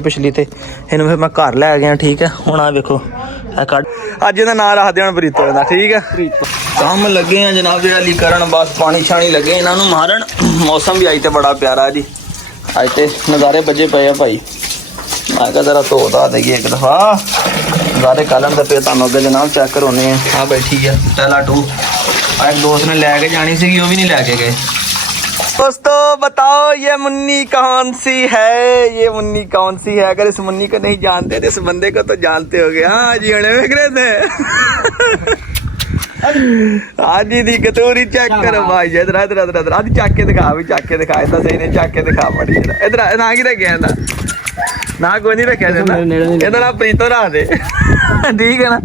पिछली ते इन्हू फिर मैं घर लै गया। ठीक है हुण आ देखो अज इहदा नाम रखदे हुण प्रीतो दा। ठीक है काम लगे हैं जनाब जी करन, बस पानी शानी लगे इन्हों मारन। मौसम भी अज तो बड़ा प्यारा जी, अज तो नज़ारे बजे पे है भाई। मैं क्या जरा धो धा देगी एक दफ़ा नज़ारे कलन तो फिर तुम अगे जनाब चेक करवाने हैं। हाँ बैठी है टैला टू, एक दोस्त ने लैके जानी सी, वो भी नहीं लैके गए। दोस्तों बताओ ये मुन्नी कौन सी है, ये मुन्नी कौन सी है? अगर इस मुन्नी को नहीं जानते तो इस बंदे को तो जानते हो गए। हाँ जी देख रहे थे आज दी कतूरी चेक करो भाई। इधर इधर इधर इधर आज चक के दिखा, भी चक के दिखा, इतना सही नहीं चक के दिखा बड़ी इधर ना की रखे ना कोई नहीं रखे इधर आप प्रीतो रख दे ठीक है ना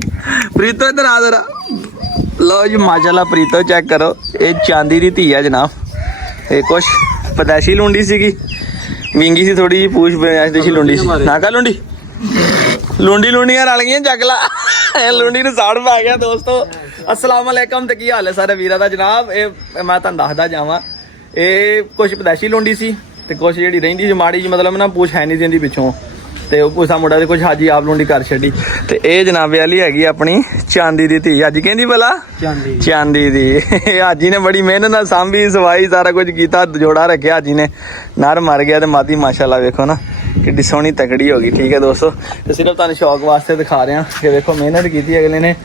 प्रीतो इधर आ जरा। लो जी माशाल्लाह प्रीतो चेक करो, ये चांदी की धी है जनाब। ये कुछ पतैशी लुंडी सी विंगी सी थोड़ी जी पूछ पैदाशी लुंडी सी ना का लुंडी लुंडियां रल गई चकला लुंडी नूं साड़ पै गया। दोस्तों अस्सलाम वालेकुम ते की हाल है सारे वीरां दा जनाब। ये मैं तुहानूं दसदा जावां, ये कुछ पतैशी लुंडी सी ते कुछ जिहड़ी रहिंदी सी माड़ी जी, मतलब ना पूछ है नहीं सी इहदी पिछों, ते उसा मुंडा ते कुछ हाजी आप लुंडी कर छड्डी। ते ये जनाबे वाली हैगी अपनी चांदी दी धी। अज कहंदी भला चांदी दी हाजी ने बड़ी मेहनत नाल सांभी सवाई सारा कुछ कीता, जोड़ा रखिया हाजी ने, नर मर गया। ते मादी माशाल्लाह वेखो ना किड्डी सोहनी तकड़ी होगी। ठीक है दोस्तों, तो सिर्फ तुहानूं शौक वास्ते दिखा रहे हैं कि देखो मेहनत की अगले ने।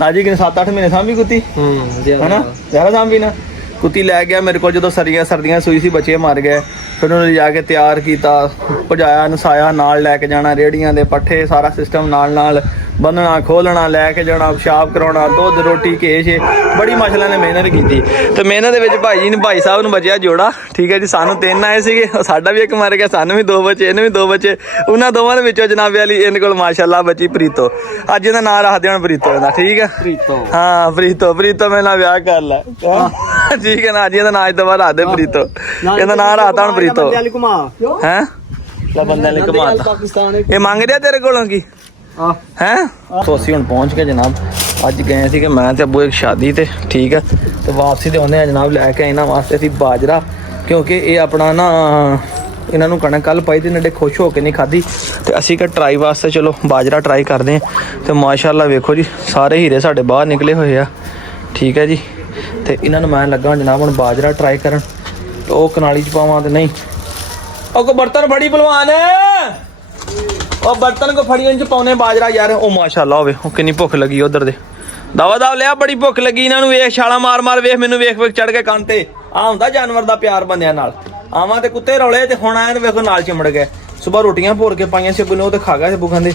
आज ही कि 7-8 महीने सांभी कुत्ती है ना, ज़्यादा सांभी ना। कुत्ती लै गया मेरे को जो सर्दियाँ सूई सी, बच्चे मर गए, फिर उन्होंने जाके तैयार किया, भजाया नसाया, नाल लैके जाना, रेहड़ियां दे पट्ठे सारा सिस्टम नाल बन्नना खोलना, लैके जाना, पेशाब कराना, दुध रोटी घेश, बड़ी माशाल्लाह ने मेहनत की। तो मेहनत के भाई जी ने भाई साहब ने बचिया जोड़ा। ठीक है जी, सानू 3 आए थे, साडा भी एक मर गया, सानू भी 2 बचे, इन्हें भी 2 बचे। उन्होंने दोवां दे विचों जनाबे वाली इन्हें को माशाल्लाह बची प्रीतो। अज इहदा नाम रखदे हुण प्रीतो दा। ठीक है हाँ प्रीतो मेरे नाल ब्याह कर लै ठीक है ना। अज इहदा नाम इस दफा रख दे प्रीतो, इहदा नाम रखता हुण प्रीतो हैं बंदे घुमा। ये मंग रहा तेरे कोलों की हैं? तो असीं हुण पहुंच गए जनाब। अज गए थे कि मैं ते अबू एक शादी ते। ठीक है तो वापसी तो आने जनाब लैके इन्होंने वास्ते असीं बाजरा, क्योंकि ये अपना ना इन्हों कणक कल पाई तो इन्हें खुश होकर नहीं खाधी। तो असीं कि ट्राई वास्ते चलो बाजरा ट्राई करते हैं। तो माशाल्लाह वेखो जी सारे हीरे साढ़े बाहर निकले हुए आ। ठीक है जी, तो इन्होंने मैं लगा जनाब हुण बाजरा ट्राई करन। तो वह कनाली च पावां तो नहीं, को बर्तन फड़ी भलवान, और बर्तन को फड़ी च पाने बाजरा यार। ओ माशाल्लाह होवे कितनी भुख लगी उधर दे दवा दव लिया, बड़ी भुख लगी इन्हों वेख, छाला मार मार वेख मैनू वेख वेख चढ़ के कंन ते। आ हुंदा जानवर दा प्यार बंदियां नाल। आवां ते कुत्ते रौले ते हुण आए वेखो नाल चिमड़ गए। सुबह रोटियां भोर के पाइयां सी अब्बू ने, खा गया अब्बू खांदे,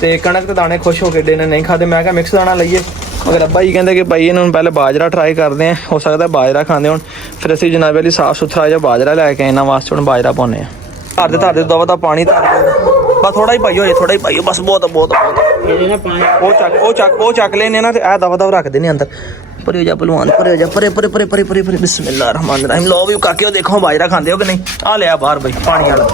ते कणक ते दाने खुश होके डे ने नहीं खाते। मैं क्या मिक्स दाना लाइए, मगर अब्बा जी कहते कि भाई इन्होंने पहले बाजरा ट्राई करते हैं, हो सकता है बाजरा खाते हो। फिर असीं जनाबे वाली साफ सुथरा जो बाजरा लैके इन्होंने वास्ते हुण बाजरा पाउने आ। धर दे दवा दा पानी बस थोड़ा ही पाइयो, थोड़ा ही पाइयो बस, बहुत बहुत वो चक लेने ना, ए दवा दवा रख देने अंदर। परे जा भलवान परे जा, परे परे परे परे परे परे बिस्मिल्लाह रहमान रहीम। लो भी काके देखो बाजरा खाते हो कि नहीं। आ लिया बाहर भाई पानी वाला,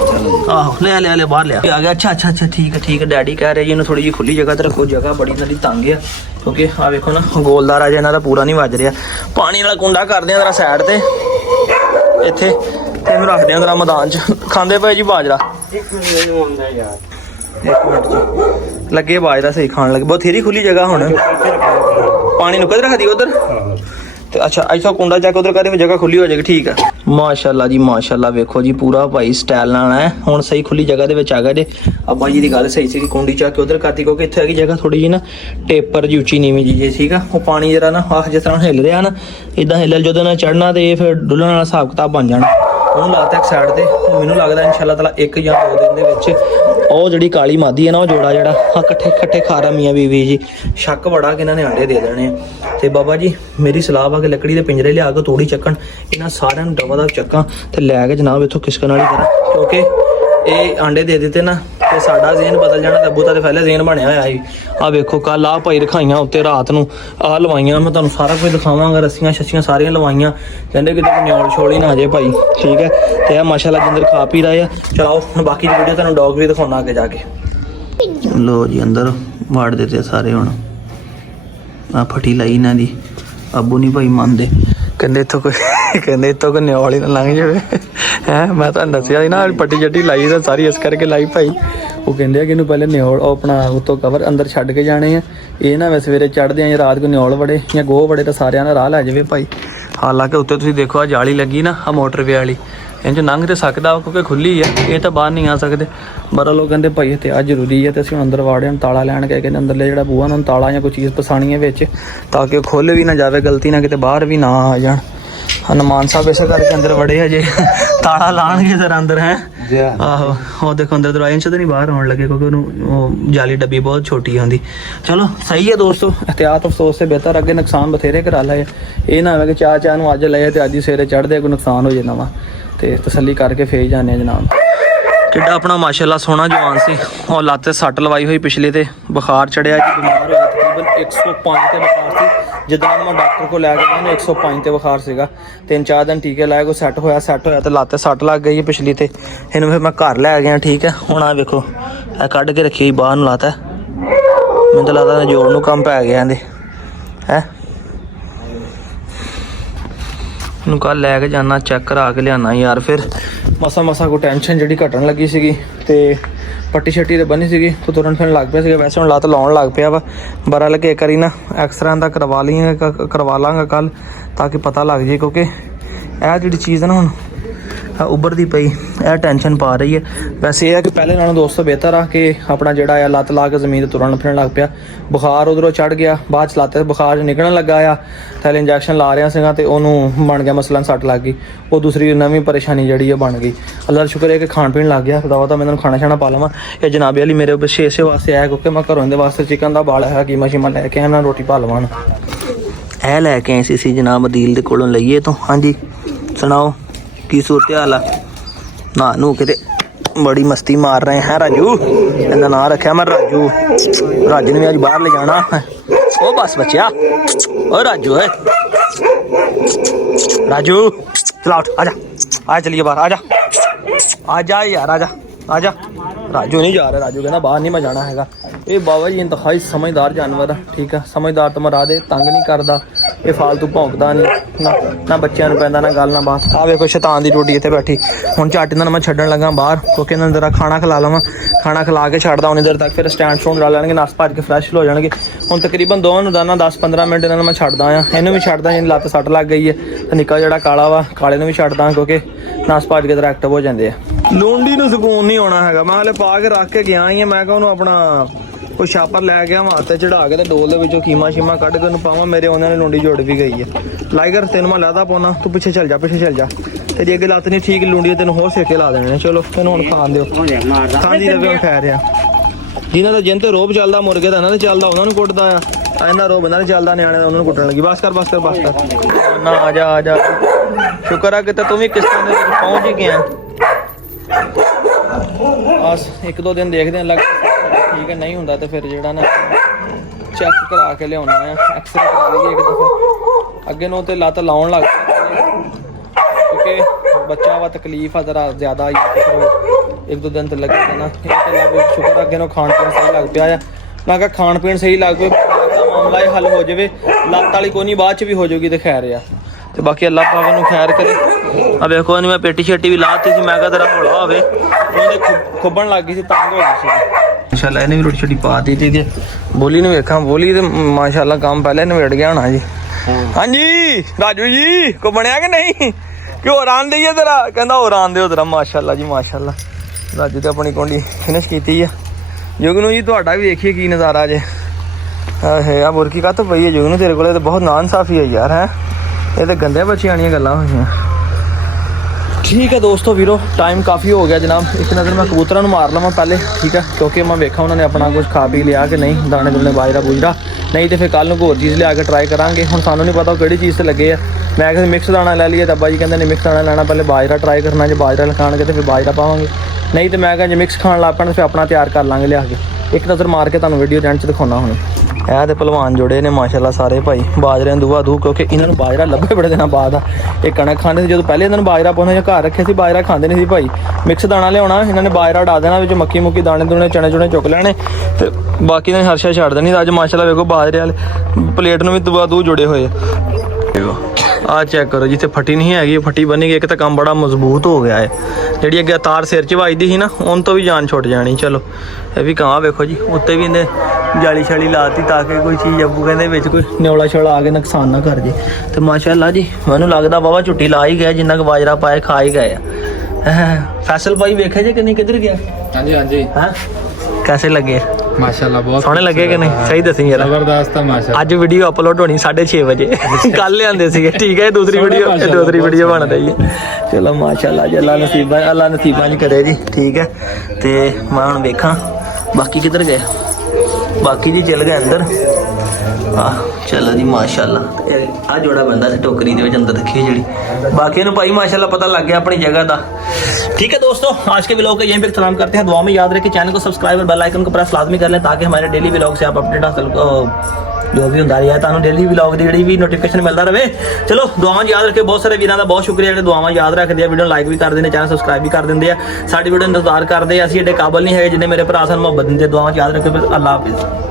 आहो ले बाहर लिया आ गया। अच्छा ठीक है डैडी कह रहे जी इन्होंने थोड़ी जी खुली जगह तो रखो, जगह बड़ी इन्होंने तंग है, क्योंकि आ देखो ना गोलदार अजे इन्हों का पूरा नहीं वज रहा। पानी वाला कुंडा करते हैं जरा साइड ते, इत्थे तेन रखते हैं जरा मैदान च। खांदे पे जी बाजरा, एक मिनट जी लगे बाजरा सही खान लगे। बहुत थेरी खुली जगह हुण पानी नुकद रख दी उधर। तो अच्छा ऐसा कुंडा जाके उधर करे जगह खुली हो जाएगी। ठीक है माशाल्लाह जी माशाल्लाह, वेखो जी पूरा भाई स्टाइल नाल है। हुण सही खुली जगह दे विच आ गए जे। अब्बा जी दी गल सही सी कि कुंडी जाके उधर करती, क्योंकि इत्थे हैगी जगह थोड़ी जी ना टेपर जी उच्ची नीवीं जी। ठीक है वो पानी जरा ना जिस तरह हिल रहा ना, इदां हिल जो ना चढ़ना तो फिर डुलण वाला हिसाब किताब बन जाना। ਉਹਨੂੰ ਲਾਤਾ ਇੱਕ ਸਾਈਡ ਤੇ। ਮੈਨੂੰ ਲੱਗਦਾ ਇਨਸ਼ਾਅੱਲਾ ਤਾਲਾ 1 ਜਾਂ 2 ਦਿਨ ਦੇ ਵਿੱਚ ਉਹ ਜਿਹੜੀ ਕਾਲੀ ਮਾਦੀ ਹੈ ਨਾ, ਉਹ ਜੋੜਾ ਜਿਹੜਾ ਇਕੱਠੇ ਖਾਰਾ ਮੀਆਂ ਬੀਵੀ ਜੀ, ਸ਼ੱਕ ਬੜਾ ਕਿ ਇਹਨਾਂ ਨੇ ਆਂਡੇ ਦੇ ਦੇਣੇ ਆ। ਤੇ ਬਾਬਾ ਜੀ ਮੇਰੀ ਸਲਾਹ ਵਾ ਕਿ ਲੱਕੜੀ ਦੇ ਪਿੰਜਰੇ ਲਿਆ ਕੇ ਤੋੜੀ ਚੱਕਣ, ਇਹਨਾਂ ਸਾਰਿਆਂ ਨੂੰ ਦਵਾ ਦਾ ਚੱਕਾਂ ਤੇ ਲੈ ਕੇ ਜਨਾਬ ਇੱਥੋਂ ਖਿਸਕਣ ਵਾਲੀ ਕਰਾਂ, ਕਿਉਂਕਿ ਇਹ ਆਂਡੇ ਦੇ ਦਿੱਤੇ ਨਾ ਤੇ ਸਾਡਾ ਜ਼ੇਨ ਬਦਲ ਜਾਣਾ। ਤੇ ਅੱਬੂ ਤਾਂ ਪਹਿਲੇ ਜ਼ੇਨ ਬਣਿਆ ਹੋਇਆ ਸੀ। ਆ ਵੇਖੋ ਕੱਲ ਆ ਭਾਈ ਰਖਾਈਆਂ ਉੱਤੇ ਰਾਤ ਨੂੰ ਆਹ ਲਵਾਈਆਂ, ਮੈਂ ਤੁਹਾਨੂੰ ਸਾਰਾ ਕੁਝ ਦਿਖਾਵਾਂਗਾ। ਰੱਸੀਆਂ ਛੱਸੀਆਂ ਸਾਰੀਆਂ ਲਵਾਈਆਂ, ਕਹਿੰਦੇ ਕਿਤੇ ਨਿਓਲ ਛੋਲ ਹੀ ਨਾ ਆ ਜੇ ਭਾਈ। ਠੀਕ ਹੈ ਤੇ ਇਹ ਮਾਸ਼ਾਅੱਲਾ ਜਿੰਦਰ ਖਾ ਪੀ ਰਹੇ ਆ। ਚਲਾਓ ਹੁਣ ਬਾਕੀ ਦੀ ਵੀਡੀਓ ਤੁਹਾਨੂੰ ਡੌਗ ਵੀ ਦਿਖਾਉਣਾ ਅੱਗੇ ਜਾ ਕੇ। ਲੋ ਜੀ ਅੰਦਰ ਵਾੜ ਦਿੱਤੇ ਸਾਰੇ। ਹੁਣ ਆ ਫਟੀ ਲਈ ਇਹਨਾਂ ਦੀ, ਅੱਬੂ ਨਹੀਂ ਭਾਈ ਮੰਨਦੇ, ਕਹਿੰਦੇ ਇੱਥੋਂ ਕੋਈ ਕਹਿੰਦੇ ਇੱਥੋਂ ਕੋ ਨਿਓਲ ਹੀ ਨਾ ਲੰਘ ਜਾਵੇ ਹੈ। ਮੈਂ ਤੁਹਾਨੂੰ ਦੱਸਿਆ ਸੀ ਨਾ ਪੱਟੀ ਜੱਟੀ ਲਾਈ ਤਾਂ ਸਾਰੀ ਇਸ ਕਰਕੇ ਲਾਈ ਭਾਈ। ਉਹ ਕਹਿੰਦੇ ਆ ਕਿ ਇਹਨੂੰ ਪਹਿਲੇ ਨਿਓਲ ਉਹ ਆਪਣਾ ਉੱਤੋਂ ਕਵਰ ਅੰਦਰ ਛੱਡ ਕੇ ਜਾਣੇ ਆ, ਇਹ ਨਾ ਵੈਸੇ ਸਵੇਰੇ ਚੜ੍ਹਦੇ ਆ ਜਾਂ ਰਾਤ ਨੂੰ ਨਿਓਲ ਵੜੇ ਜਾਂ ਗੋਹ ਵੜੇ ਤਾਂ ਸਾਰਿਆਂ ਦਾ ਰਾਹ ਲੈ ਜਾਵੇ ਭਾਈ। ਹਾਲਾਂਕਿ ਉੱਤੇ ਤੁਸੀਂ ਦੇਖੋ ਆ ਜਾਲੀ ਲੱਗੀ ਨਾ ਆ ਮੋਟਰਵੇ ਵਾਲੀ, ਇਹ 'ਚ ਲੰਘ ਤੇ ਸਕਦਾ ਕਿਉਂਕਿ ਖੁੱਲੀ ਆ, ਇਹ ਤਾਂ ਬਾਹਰ ਨਹੀਂ ਆ ਸਕਦੇ। ਪਰ ਲੋਕ ਕਹਿੰਦੇ ਭਾਈ ਇਹ ਤੇ ਆ ਜ਼ਰੂਰੀ ਹੈ ਤੇ ਅਸੀਂ ਹੁਣ ਅੰਦਰ ਵਾੜੇ ਹੁਣ ਤਾਲਾ ਲੈਣ ਗਏ, ਕਹਿੰਦੇ ਅੰਦਰਲੇ ਜਿਹੜਾ ਬੂਹਾ ਨੂੰ ਤਾਲਾ ਜਾਂ ਕੋਈ ਚੀਜ਼ ਪਸਾਣੀ ਹੈ ਵਿੱਚ ਤਾਂ ਕਿ ਉਹ ਖੁੱਲ ਵੀ ਨਾ ਜਾਵੇ ਗਲਤੀ ਨਾਲ ਕਿਤੇ ਬਾਹਰ ਵੀ ਨਾ ਆ ਜਾਣ। ਹਨੂੰਮਾਨ ਸਾਹਿਬ ਇਸੇ ਕਰਕੇ ਅੰਦਰ ਵੜੇ ਹਜੇ ਤਾਲਾ ਲਾਣਗੇ ਜ਼ਰਾ ਅੰਦਰ ਹੈ। ਆਹੋ ਉਹ ਦੇਖੋ ਅੰਦਰ ਦਰਵਾਜ਼ੇ 'ਚ ਤਾਂ ਨਹੀਂ ਬਾਹਰ ਆਉਣ ਲੱਗੇ ਕਿਉਂਕਿ ਉਹਨੂੰ ਉਹ ਜਾਲੀ ਡੱਬੀ ਬਹੁਤ ਛੋਟੀ ਹੁੰਦੀ। ਚਲੋ ਸਹੀ ਹੈ ਦੋਸਤੋ, ਇਹਤਿਆਤ ਅਫਸੋਸ ਸੇ ਬਿਹਤਰ। ਅੱਗੇ ਨੁਕਸਾਨ ਬਥੇਰੇ ਕਰਾ ਲਏ, ਇਹ ਨਾ ਹੋਵੇ ਕਿ ਚਾਹ ਨੂੰ ਅੱਜ ਲਏ ਤੇ ਅੱਜ ਹੀ ਸਵੇਰੇ ਚੜ੍ਹਦੇ ਕੋਈ ਨੁਕਸਾਨ ਹੋ ਜਾਏ ਨਵਾਂ। ਤੇ ਤਸੱਲੀ ਕਰਕੇ ਫੇਰ ਜਾਂਦੇ ਆ ਜਨਾਬ। ਕਿੱਡਾ ਆਪਣਾ ਮਾਸ਼ਾਅੱਲਾ ਸੋਹਣਾ ਜਵਾਨ ਸੀ, ਉਹ ਲੱਤ ਤੇ ਸੱਟ ਲਵਾਈ ਹੋਈ ਪਿਛਲੇ ਤੇ ਬੁਖਾਰ ਚੜਿਆ ਜੀ, ਬਿਮਾਰ ਹੋਇਆ ਤਕਰੀਬਨ 105 ਤੇ ਬੁਖਾਰ ਸੀ। ਜਦੋਂ ਮੈਂ ਡਾਕਟਰ ਕੋਲ ਲੈ ਕੇ ਗਿਆ ਨਾ 105 ਤੇ ਬੁਖਾਰ ਸੀਗਾ। 3-4 ਦਿਨ ਟੀਕੇ ਲਾਏ, ਕੋਈ ਸੈੱਟ ਹੋਇਆ ਤੇ ਲੱਤ ਤੇ ਸੱਟ ਲੱਗ ਗਈ ਪਿਛਲੀ ਤੇ। ਇਹਨੂੰ ਫਿਰ ਮੈਂ ਘਰ ਲੈ ਗਿਆ ਠੀਕ ਹੈ। ਹੁਣ ਆ ਵੇਖੋ ਇਹ ਕੱਢ ਕੇ ਰੱਖੀ ਬਾਹਰ ਨੂੰ ਲਾਤਾ, ਮੈਨੂੰ ਤਾਂ ਲੱਗਦਾ ਜੋੜ ਨੂੰ ਕੰਮ ਪੈ ਗਿਆ ਇਹਦੇ ਹੈ। ਨੂੰ ਕੱਲ ਲੈ ਕੇ ਜਾਣਾ ਚੈੱਕ ਕਰਾ ਕੇ ਲਿਆਣਾ ਯਾਰ। ਫਿਰ ਮਸਾ ਕੋਈ ਟੈਨਸ਼ਨ ਜਿਹੜੀ ਘਟਣ ਲੱਗੀ ਸੀਗੀ ਤੇ ਪੱਟੀ ਛੱਟੀ ਤੇ ਬੰਨੀ ਸੀਗੀ ਤਾਂ ਤੁਰਨ ਫਿਰਨ ਲੱਗ ਪਿਆ ਸੀਗਾ। ਵੈਸੇ ਹੁਣ ਲੱਤ ਲਾਉਣ ਲੱਗ ਪਿਆ ਵਾ, ਬੜਾ ਲੱਗੇ ਇੱਕ ਵਾਰੀ ਨਾ ਐਕਸਰਾਂ ਦਾ ਕਰਵਾ ਲਾਂਗਾ ਕੱਲ ਤਾਂ ਕਿ ਪਤਾ ਲੱਗ ਜੇ, ਕਿਉਂਕਿ ਇਹ ਜਿਹੜੀ ਚੀਜ਼ ਹੈ ਨਾ ਹੁਣ ਉੱਭਰਦੀ ਪਈ ਇਹ ਟੈਨਸ਼ਨ ਪਾ ਰਹੀ ਹੈ। ਵੈਸੇ ਇਹ ਹੈ ਕਿ ਪਹਿਲੇ ਨਾਲੋਂ ਦੋਸਤੋ ਬਿਹਤਰ ਆ ਕਿ ਆਪਣਾ ਜਿਹੜਾ ਆ ਲੱਤ ਲਾ ਕੇ ਜ਼ਮੀਨ 'ਤੇ ਤੁਰਨ ਫਿਰਨ ਲੱਗ ਪਿਆ। ਬੁਖਾਰ ਉਧਰੋਂ ਚੜ੍ਹ ਗਿਆ, ਬਾਅਦ 'ਚ ਲੱਤ 'ਤੇ ਬੁਖਾਰ ਨਿਕਲਣ ਲੱਗਾ ਆ, ਥੈਲੇ ਇੰਜੈਕਸ਼ਨ ਲਾ ਰਿਹਾ ਸੀਗਾ ਤੇ ਉਹਨੂੰ ਬਣ ਗਿਆ ਮਸਲਾਂ ਸੱਟ ਲੱਗ ਗਈ। ਉਹ ਦੂਸਰੀ ਨਵੀਂ ਪਰੇਸ਼ਾਨੀ ਜਿਹੜੀ ਆ ਬਣ ਗਈ। ਅੱਲਾ ਦਾ ਸ਼ੁਕਰ ਹੈ ਕਿ ਖਾਣ ਪੀਣ ਲੱਗ ਗਿਆ, ਦਵਾ ਤਾਂ ਮੈਂ ਇਹਨਾਂ ਨੂੰ ਖਾਣਾ ਛਾਣਾ ਪਾ ਲਵਾਂ। ਇਹ ਜਨਾਬੇ ਵਾਲੀ ਮੇਰੇ ਪਿੱਛੇ ਇਸੇ ਵਾਸਤੇ ਆਇਆ ਕਿਉਂਕਿ ਮੈਂ ਘਰੋਂ ਇਹਦੇ ਵਾਸਤੇ ਚਿਕਨ ਦਾ ਬਾਲ ਹੈਗਾ ਕੀਮਾ ਸ਼ੀਮਾ ਲੈ ਕੇ ਆਇਆ, ਰੋਟੀ ਪਾ ਲਵਾਂ। ਇਹ ਲੈ ਕੇ ਆਏ ਸੀ ਜਨਾਬ ਅਦੀਲ ਦੇ ਕੋਲੋਂ ਲਈਏ ਤੋਂ। ਹਾਂਜੀ ਸੁਣਾਓ ਕੀ ਸੂਰਤ ਹਾਲ ਆ? ਨਾ ਨੂੰ ਕਿਤੇ ਬੜੀ ਮਸਤੀ ਮਾਰ ਰਹੇ ਹੈ ਰਾਜੂ, ਇਹਦਾ ਨਾਂ ਰੱਖਿਆ ਮੈਂ ਰਾਜੂ। ਰਾਜੂ ਨੇ ਵੀ ਅੱਜ ਬਾਹਰ ਲੈ ਜਾਣਾ। ਉਹ ਬਸ ਬੱਚਿਆ ਉਹ ਰਾਜੂ ਹੈ, ਰਾਜੂ ਚਲਾ ਉੱਠ ਆ ਜਾ, ਆ ਚਲੀਏ ਬਾਹਰ, ਆ ਜਾ ਯਾਰ, ਆ ਜਾ। ਰਾਜੂ ਨਹੀਂ ਜਾ ਰਿਹਾ, ਰਾਜੂ ਕਹਿੰਦਾ ਬਾਹਰ ਨਹੀਂ ਮੈਂ ਜਾਣਾ ਹੈਗਾ। ਇਹ ਬਾਬਾ ਜੀ ਇੰਤਹਾਈ ਸਮਝਦਾਰ ਜਾਨਵਰ ਆ, ਠੀਕ ਆ, ਸਮਝਦਾਰ ਤੋਂ ਮਰਾ ਦੇ, ਤੰਗ ਨਹੀਂ ਕਰਦਾ, ਇਹ ਫਾਲਤੂ ਭੌਂਕਦਾ ਨਹੀਂ ਨਾ ਬੱਚਿਆਂ ਨੂੰ ਪੈਂਦਾ ਨਾ ਗੱਲ ਨਾ ਬਾਤ। ਆ ਵੇਖੋ ਸ਼ੈਤਾਨ ਦੀ ਟੋਡੀ ਇੱਥੇ ਬੈਠੀ। ਹੁਣ ਝੱਟ ਇਹਨਾਂ ਨੂੰ ਮੈਂ ਛੱਡਣ ਲੱਗਾ ਬਾਹਰ ਕਿਉਂਕਿ ਇਹਨਾਂ ਨੂੰ ਜ਼ਰਾ ਖਾਣਾ ਖਿਲਾ ਲਵਾਂ, ਖਾਣਾ ਖਿਲਾ ਕੇ ਛੱਡਦਾ ਉਨੀ ਦੇਰ ਤੱਕ। ਫਿਰ ਸਟੈਂਡ ਸਟੂਡ ਲਾ ਲੈਣਗੇ, ਨਸ ਭੱਜ ਕੇ ਫਰੈਸ਼ ਹੋ ਜਾਣਗੇ। ਹੁਣ ਤਕਰੀਬਨ ਦੋਵਾਂ ਨੂੰ ਦਾਣਾ 10-15 ਮਿੰਟ ਇਹਨਾਂ ਨੂੰ ਮੈਂ ਛੱਡਦਾ ਆ। ਇਹਨੂੰ ਵੀ ਛੱਡਦਾ ਜਿਹਨੂੰ ਲੱਤ ਸੱਟ ਲੱਗ ਗਈ ਹੈ ਤੇ ਨਿੱਕਾ ਜਿਹੜਾ ਕਾਲਾ ਵਾ ਕਾਲੇ ਨੂੰ ਵੀ ਛੱਡਦਾ ਕਿਉਂਕਿ ਨਸ ਭੱਜ ਕੇ ਜ਼ਰਾ ਐਕਟਿਵ ਹੋ ਜਾਂਦੇ ਆ। ਲੂੰਡੀ ਨੂੰ ਸਕੂਨ ਨਹੀਂ ਆਉਣਾ ਹੈਗਾ। ਮੈਂ ਹਲੇ ਪਾ ਕੇ ਰੱਖ ਕੇ ਗਿਆ ਹੀ ਆ, ਮੈਂ ਕਿਹਾ ਉਹਨੂੰ ਆਪਣਾ ਕੋਈ ਛਾਪਰ ਲੈ ਗਿਆ ਹੱਥ ਚੜਾ ਕੇ ਤੇ ਡੋਲ ਦੇ ਵਿੱਚੋਂ ਕੀਮਾ ਸ਼ੀਮਾ ਕੱਢ ਕੇ ਉਹਨੂੰ ਪਾਵਾਂ। ਮੇਰੇ ਉਹਨਾਂ ਨੇ ਲੂੰਡੀ ਜੋੜ ਵੀ ਗਈ ਹੈ। ਲਾਈਗਰ ਤੈਨੂੰ ਮੈਂ ਲਾਦਾ ਪਾਉਣਾ, ਤੂੰ ਪਿੱਛੇ ਚੱਲ ਜਾ ਤੇਰੀ ਅੱਗੇ ਲੱਤ ਨਹੀਂ ਠੀਕ ਲੂੰਡੀ ਤੈਨੂੰ ਹੋਰ ਸੇਕੇ ਲਾ ਦੇਣੇ। ਚਲੋ ਤੈਨੂੰ ਹੁਣ ਖਾਣ ਦਿਓ, ਖਾਂਦੀ ਰਵੇ ਹੁਣ ਖੈਰ ਆ। ਜਿਨ੍ਹਾਂ ਦਾ ਜਿੰਨ ਤੇ ਰੋਬ ਚੱਲਦਾ ਮੁਰਗੇ ਦਾ ਇਹਨਾਂ ਤੇ ਚੱਲਦਾ ਉਹਨਾਂ ਨੂੰ ਕੁੱਟਦਾ ਆ, ਇਹਨਾਂ ਰੋਬ ਇਹਨਾਂ ਤੇ ਚੱਲਦਾ ਨਿਆਣੇ ਦਾ ਉਹਨਾਂ ਨੂੰ ਕੁੱਟਣ ਲੱਗੀ। ਬਸ ਕਰ ਨਾ ਆ ਜਾ। ਸ਼ੁਕਰ ਆ ਕਿਤੇ ਤੂੰ ਵੀ ਕਿਸ਼ਤਾਂ ਦੇ ਵਿੱਚ ਪਹੁੰਚ ਹੀ ਗਿਆ। ਬਸ 1-2 ਦਿਨ ਦੇਖਦੇ ਹਾਂ ਲੱਗ ਠੀਕ ਹੈ, ਨਹੀਂ ਹੁੰਦਾ ਤੇ ਫਿਰ ਜਿਹੜਾ ਨਾ ਚੈੱਕ ਕਰਾ ਕੇ ਲਿਆਉਣਾ ਆ, ਐਕਸਰੇ ਕਰਾ ਲਈਏ ਇੱਕ ਦਫਾ। ਅੱਗੇ ਨੂੰ ਤੇ ਲੱਤ ਲਾਉਣ ਲੱਗ ਕਿਉਂਕਿ ਬੱਚਾ ਵਾ, ਤਕਲੀਫ ਆ ਜ਼ਰਾ ਜ਼ਿਆਦਾ ਆਈ ਫਿਰ 1-2 ਦਿਨ ਤੇ ਲੱਗੇਗਾ ਨਾ। ਇਹ ਤਾਂ ਲੱਗ ਸ਼ੁਕਰ ਅੱਗੇ ਨੂੰ ਖਾਣ ਪੀਣ ਸਹੀ ਲੱਗ ਪਿਆ ਆ। ਮੈਂ ਕਿਹਾ ਖਾਣ ਪੀਣ ਸਹੀ ਲੱਗ ਪਏ ਦਾ ਮਾਮਲਾ ਇਹ ਹੱਲ ਹੋ ਜਾਵੇ। ਲੱਤ ਵਾਲੀ ਕੋਈ ਨਹੀਂ ਬਾਅਦ 'ਚ ਵੀ ਹੋ ਜਾਊਗੀ ਤੇ ਖੈਰ ਆ। ਤੇ ਬਾਕੀ ਅੱਲਾ ਪਾਕ ਨੂੰ ਖੈਰ ਕਰੇ। ਆ ਵੇਖੋ ਮੈਂ ਪੇਟੀ ਛੇਟੀ ਵੀ ਲਾਤੀ ਸੀ, ਮੈਂ ਕਿਹਾ ਤੇਰਾ ਹੌਲਾ ਹੋਵੇ, ਉਹਦੇ ਖੁੱਬਣ ਲੱਗ ਗਈ ਸੀ, ਤੰਗ ਹੋ ਗਈ ਸੀ। ਮਾਸ਼ਾਅੱਲਾ ਇਹਨੇ ਵੀ ਰੋਟੀ ਛੋਟੀ ਪਾ ਦਿੱਤੀ ਤੇ ਬੋਲੀ ਨੂੰ ਵੇਖਾਂ, ਬੋਲੀ ਤੇ ਮਾਸ਼ਾਅੱਲਾ ਕੰਮ ਪਹਿਲੇ ਨਵੇੜ ਗਿਆ ਹੋਣਾ ਜੀ। ਹਾਂਜੀ ਰਾਜੂ ਜੀ ਕੋ ਬਣਿਆ ਕਿ ਨਹੀਂ, ਕਿ ਹੋਰ ਆਣ ਦਈਏ ਤੇਰਾ? ਕਹਿੰਦਾ ਹੋਰ ਆਣ ਦਿਓ ਤੇਰਾ। ਮਾਸ਼ਾਅੱਲਾ ਜੀ ਮਾਸ਼ਾਅੱਲਾ। ਰਾਜੂ ਤੇ ਆਪਣੀ ਕੁੰਡੀ ਫਿਨਿਸ਼ ਕੀਤੀ ਆ। ਜੁਗਨੂ ਜੀ ਤੁਹਾਡਾ ਵੀ ਵੇਖੀਏ ਕੀ ਨਜ਼ਾਰਾ ਜੇ। ਆ ਮੁਰਗੀ ਕਾਹ ਤੋਂ ਪਈ ਹੈ ਜੁਗਨੂ ਤੇਰੇ ਕੋਲੇ? ਤਾਂ ਬਹੁਤ ਨਾ ਇਨਸਾਫੀ ਹੈ ਯਾਰ। ਹੈ ਇਹ ਤਾਂ ਗੰਦੇ ਬੱਚਿਆਂ ਵਾਲੀਆਂ ਗੱਲਾਂ ਹੋਈਆਂ। ਠੀਕ ਹੈ ਦੋਸਤੋ ਵੀਰੋ, ਟਾਈਮ ਕਾਫੀ ਹੋ ਗਿਆ ਜਨਾਬ। ਇੱਕ ਨਜ਼ਰ ਮੈਂ ਕਬੂਤਰਾਂ ਨੂੰ ਮਾਰ ਲਵਾਂ ਪਹਿਲੇ, ਠੀਕ ਹੈ, ਕਿਉਂਕਿ ਮੈਂ ਵੇਖਾਂ ਉਹਨਾਂ ਨੇ ਆਪਣਾ ਕੁਝ ਖਾ ਪੀ ਲਿਆ ਕਿ ਨਹੀਂ, ਦਾਣੇ ਦੁਣੇ ਬਾਜਰਾ ਬੂਜਰਾ, ਨਹੀਂ ਤੇ ਫਿਰ ਕੱਲ ਨੂੰ ਹੋਰ ਚੀਜ਼ ਲਿਆ ਕੇ ਟਰਾਈ ਕਰਾਂਗੇ। ਹੁਣ ਸਾਨੂੰ ਨਹੀਂ ਪਤਾ ਉਹ ਕਿਹੜੀ ਚੀਜ਼ ਤੇ ਲੱਗੇ ਆ। ਮੈਂ ਕਿਹਾ ਮਿਕਸ ਦਾਣਾ ਲੈ ਲਈਏ ਤਾਂ ਅੱਬਾ ਜੀ ਕਹਿੰਦੇ ਨੇ ਮਿਕਸ ਦਾਣਾ ਲੈਣਾ, ਪਹਿਲੇ ਬਾਜਰਾ ਟਰਾਈ ਕਰਨਾ। ਜੇ ਬਾਜਰਾ ਖਾਣਗੇ ਤਾਂ ਫਿਰ ਬਾਜਰਾ ਪਾਵਾਂਗੇ, ਨਹੀਂ ਤੇ ਮੈਂ ਕਿਹਾ ਜੇ ਮਿਕਸ ਖਾਣ ਲੱਗ ਪੈਣ ਫਿਰ ਆਪਣਾ ਤਿਆਰ ਕਰ ਲਾਂਗੇ ਲਿਆ ਕੇ। ਇੱਕ ਨਜ਼ਰ ਮਾਰ ਕੇ ਤੁਹਾਨੂੰ ਵੀਡੀਓ ਐਂਡ 'ਚ ਦਿਖਾਉਣਾ ਹੁਣ। ਇਹ ਤੇ ਭਲਵਾਨ ਜੋੜੇ ਨੇ ਮਾਸ਼ਾਅੱਲਾ ਸਾਰੇ ਭਾਈ, ਬਾਜਰਿਆਂ ਦੂਆ ਦੂ, ਕਿਉਂਕਿ ਇਹਨਾਂ ਨੂੰ ਬਾਜਰਾ ਲੱਭੇ ਬੜੇ ਦਿਨਾਂ ਬਾਅਦ ਆ। ਇਹ ਕਣਕ ਖਾਂਦੇ ਸੀ ਜਦੋਂ ਪਹਿਲੇ ਇਹਨਾਂ ਨੂੰ ਬਾਜਰਾ ਪਾਉਂਦੇ ਜਾਂ ਘਰ ਰੱਖਿਆ ਸੀ, ਬਾਜਰਾ ਖਾਂਦੇ ਨਹੀਂ ਸੀ ਭਾਈ। ਮਿਕਸ ਦਾਣਾ ਲਿਆਉਣਾ, ਇਹਨਾਂ ਨੇ ਬਾਜਰਾ ਉਡਾ ਦੇਣਾ, ਵਿੱਚ ਮੱਕੀ ਮੁੱਕੀ ਦਾਣੇ ਦੂਣੇ ਚਣੇ ਚੁਣੇ ਚੁੱਕ ਲੈਣੇ ਤੇ ਬਾਕੀ ਨੇ ਹਰਸ਼ਾ ਛੱਡ ਦੇਣੀ। ਅੱਜ ਮਾਸ਼ਾਅੱਲਾ ਵੇਖੋ ਬਾਜਰੇ ਵਾਲੇ ਪਲੇਟ ਨੂੰ ਵੀ ਦੂਆ ਦੂ ਜੁੜੇ ਹੋਏ ਆ। ਆ ਚੈੱਕ ਕਰੋ, ਜਿੱਥੇ ਫੱਟੀ ਨਹੀਂ ਹੈਗੀ ਫੱਟੀ ਬਣੀ ਗਈ। ਇੱਕ ਤਾਂ ਕੰਮ ਬੜਾ ਮਜ਼ਬੂਤ ਹੋ ਗਿਆ ਹੈ। ਜਿਹੜੀ ਅੱਗੇ ਤਾਰ ਸਿਰ 'ਚ ਵੱਜਦੀ ਸੀ ਨਾ, ਉਹਨ ਤੋਂ ਵੀ ਜਾਨ ਛੁੱਟ ਜਾਣੀ। ਚਲੋ ਇਹ ਵੀ ਕਾਂ ਵੇਖੋ ਜੀ, ਉੱਤੇ ਵੀ ਇਹਨੇ ਜਾਲੀ ਛਾਲੀ ਲਾਤੀ ਤਾਂ ਕਿ ਕੋਈ ਚੀਜ਼ ਅੱਬੂ ਕਹਿੰਦੇ ਵਿੱਚ ਕੋਈ ਨਿਉਲਾ ਛੋਲਾ ਆ ਕੇ ਨੁਕਸਾਨ ਨਾ ਕਰ ਜੇ। ਤੇ ਮਾਸ਼ਾਅੱਲਾ ਜੀ ਮੈਨੂੰ ਲੱਗਦਾ ਬਾਬਾ ਝੁੱਟੀ ਲਾ ਹੀ ਗਿਆ, ਜਿੰਨਾ ਕੁ ਬਾਜਰਾ ਪਾਏ ਖਾ ਹੀ ਗਏ ਆ। ਫੈਸਲ ਭਾਈ ਵੇਖਿਆ ਜੇ ਕਿੰਨੀ ਕਿੱਧਰ ਗਿਆ? ਹਾਂਜੀ ਹਾਂਜੀ। ਹਾਂ कैसे लगे? माशाल्लाह बहुत सोने लगे कि नहीं? सही दसी यार, जबरदस्त है माशाल्लाह। आज वीडियो अपलोड होनी 6:30 बजे, कल लियांदे सीगे ठीक है। दूसरी वीडियो बन रही है। चलो माशाल्लाह जी, अल्लाह नसीबा जी करे जी ठीक है। ते मैं हुण वेखां बाकी किधर गए, बाकी जी चल गए अंदर। चलो जी माशाल्लाह, आ जोड़ा बंदा से टोकरी दे विच अंदर रखी जी। बाकी भाई माशाल्लाह पता लग गया अपनी जगह का। ठीक है दोस्तों, आज के व्लॉग का यहीं पे इख्तिताम करते हैं। दुआ में याद रखें चैनल को सब्सक्राइब और बेल आइकन को प्रेस लाजमी कर लें ताकि हमारे डेली व्लॉग से आप अपडेट हासिल जो भी होंदा है तुहानू डेली व्लॉग की जी भी नोटिफिकेशन मिलता रहे। चलो दुआवां याद रखे। बहुत सारे वीरां दा बहुत शुक्रिया जो दुआवां याद रखते हैं, वीडियो लाइक भी कर देंगे, चैनल सब्सक्राइब भी कर देंगे। साडी वीडियो इंतजार करते हैं, असीं एडे काबल नहीं है जिन्हें मेरे भरा सानू मुहब्बत दिंदे। दुआवां याद रखे। अल्लाह हाफिज़।